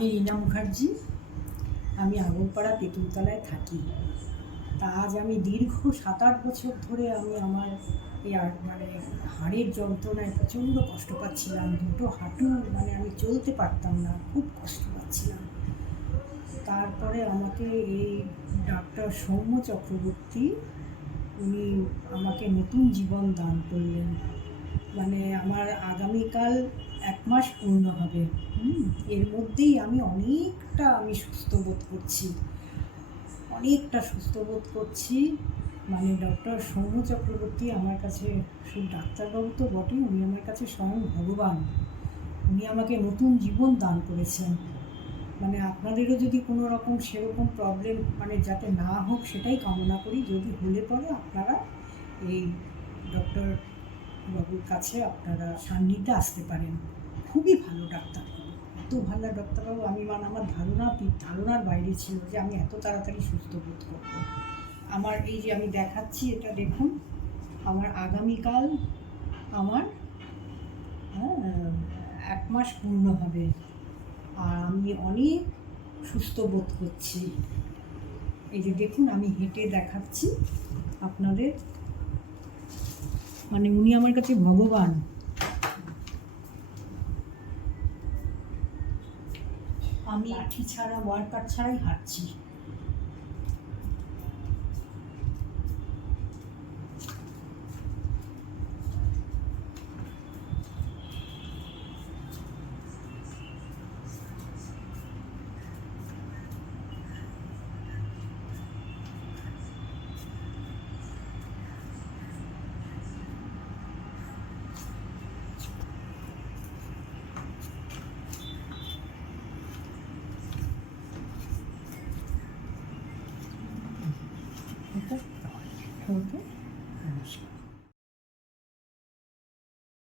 আমি রীনা মুখার্জি। আমি আগরপাড়া তেঁতুলতলায় থাকি। তা আজ আমি দীর্ঘ 7-8 বছর ধরে আমি আমার এই মানে হাড়ের যন্ত্রণায় প্রচণ্ড কষ্ট পাচ্ছিলাম। দুটো হাঁটু মানে আমি চলতে পারতাম না, খুব কষ্ট পাচ্ছিলাম। তারপরে আমাকে এই ডাক্তার সৌম্য চক্রবর্তী উনি আমাকে নতুন জীবন দান করলেন। মানে আমার আগামীকাল 1 মাস পূর্ণ হবে। এর মধ্যেই আমি অনেকটা সুস্থ বোধ করছি, মানে ডক্টর সৌম্য চক্রবর্তী আমার কাছে শুধু ডাক্তারবাবু তো বটেই, উনি আমার কাছে স্বয়ং ভগবান। উনি আমাকে নতুন জীবন দান করেছেন। মানে আপনাদেরও যদি কোনো রকম সেরকম প্রবলেম মানে যাতে না হোক সেটাই কামনা করি। যদি হলে পরে আপনারা এই ডক্টর বাবুর কাছে আপনারা সান্নিধ্যে আসতে পারেন। খুবই ভালো ডাক্তারবাবু, এত ভালো ডাক্তারবাবু আমি মানে আমার ধারণার বাইরে ছিল যে আমি এত তাড়াতাড়ি সুস্থ বোধ করবো। আমার এই যে আমি দেখাচ্ছি, এটা দেখুন, আমার আগামীকাল আমার 1 মাস পূর্ণ হবে আর আমি অনেক সুস্থ বোধ করছি। এই যে দেখুন, আমি হেঁটে দেখাচ্ছি আপনাদের, মানে উনি আমার কাছে ভগবান। আমি লাঠি ছাড়া, ওয়ার্কার ছাড়াই হাঁটছি। ওকে, নমস্কার।